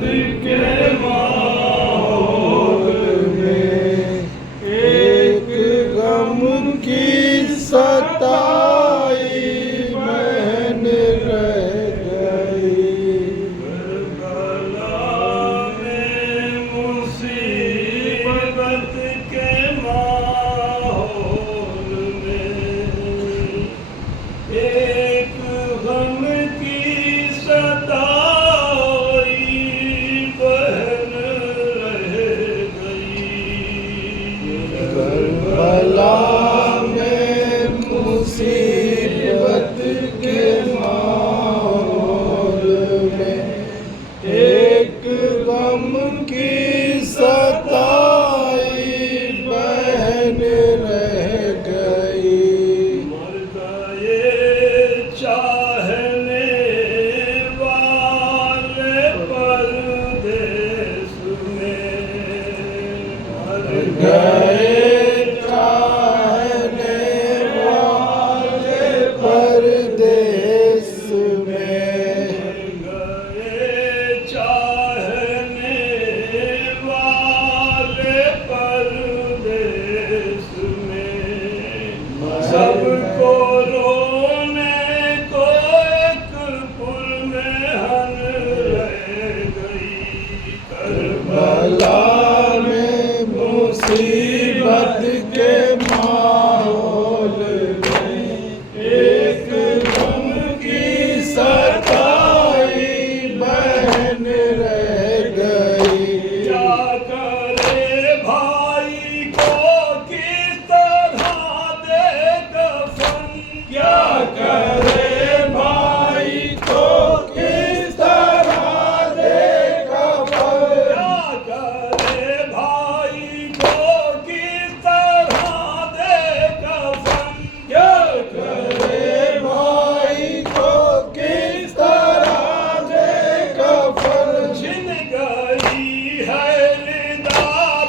के माहौल में एक गम की सताई बहन रह गई। करबला में मुसीबत के माहौल में एक गम की सताई बहन रह गई। करबला में मुसीबत के माहौल में एक गम की सताई बहन रह गई। मर गए चाहने वाले परदेस में, मर गए चाहने वाले परदेस में, मर गए चाहने वाले परदेस में। सबको रोने को एक पुर में हन रह गई। करबला में मुसीबत के माहौल में एक गम की सताई बहन रह गई। क्या करे भाई को किस तरह दे कफन, क्या करे भाई को किस तरह दे कफन, क्या करे भाई को किस तरह दे कफन, क्या करे भाई को किस तरह दे कफन। छिन गई है रिदा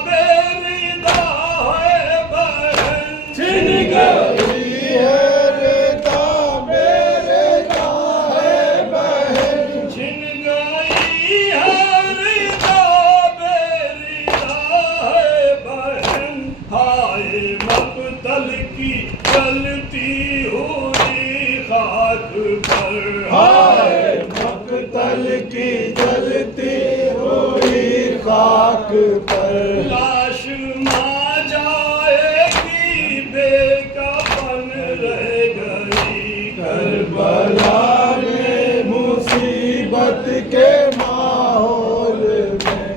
बेरिदा है बहन, छिन गई है रिदा बेरिदा है बहन, छिन गई है रिदा बेरिदा है बहन। हाय मक्तल की जलती हुई खाक पर, हाय मक्तल की जलती हुई खाक पर। लाश मां जाएगी बेकफन रह गई। करबला में मुसीबत के माहौल में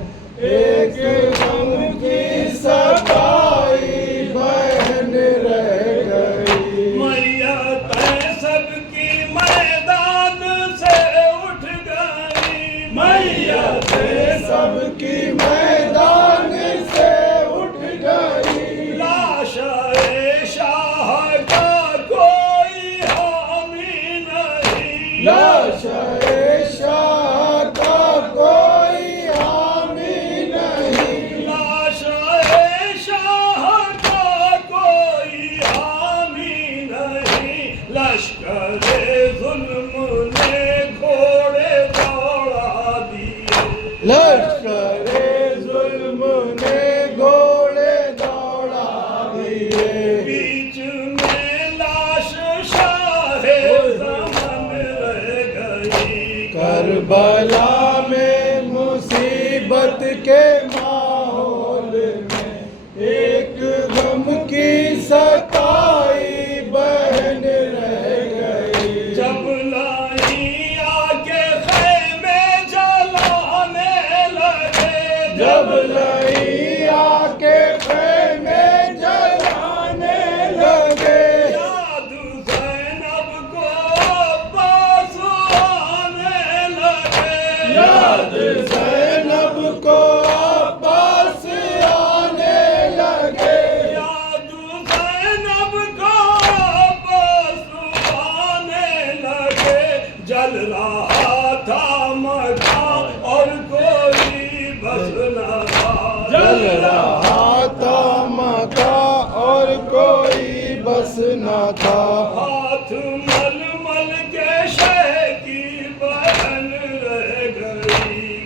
एक गम की सताई बहन रह गई। मैयतें सबकी मैदान से उठ गई, मैयतें सबकी मैदान से उठ गई। लाश-ए शाह का कोई हामी नहीं, लाश-ए शाह का कोई हामी नहीं, लाश-ए शाह का कोई हामी नहीं। लश्कर-ए जुल्म ने घोड़े दौड़ा दिए, लश्कर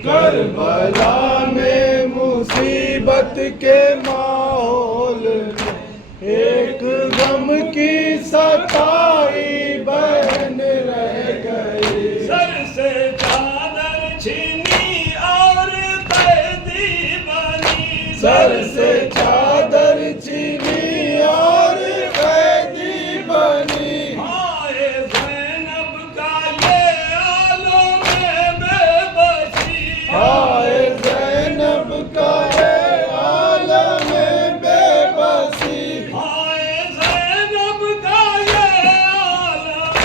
करबला में मुसीबत के माहौल में एक गम की सताई बहन रह गई। सर से चादर छीनी और कैदी बनी। सर से चादर छीनी और कैदी बनी। हाय ज़ैनब का ये आलम बेबसी। हाय ज़ैनब का ये आलम बेबसी। हाय ज़ैनब का ये आलम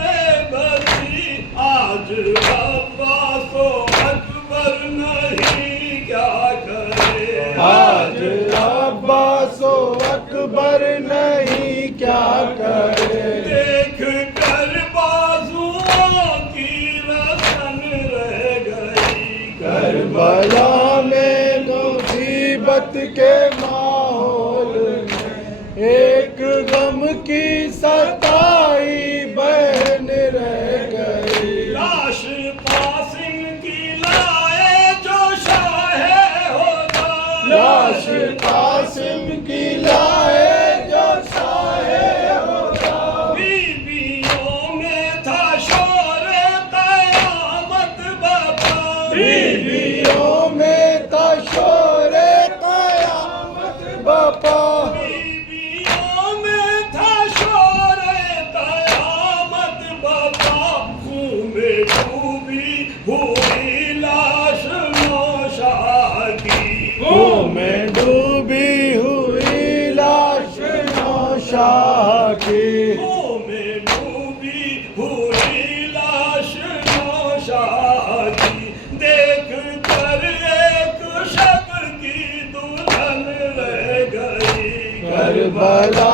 बेबसी। आज अब्बासो अकबर नहीं क्या करे। आज अब्बासो अकबर नहीं क्या करे। देख कर बाजुओं की रसन रह गई। करबला में मुसीबत के माहौल में एक गम की सताई बहन रह गई। लाश कासिम की लाए जो शाहे होगा। लाश कासिम की लाए जो साहे होगा। बीबियों में था शोरे कयामत बाबा। बीवियों में तशोरे कयामत बापा। बीबियों में था शोरे कयामत बाबा। खून में डूबी हुई लाश नौशाह की। मुंह में डूबी हुई लाश नौशाह की। खून में डूबी हुई लाश नौशाह की। देख कर एक शब की दुल्हन रह गई। करबला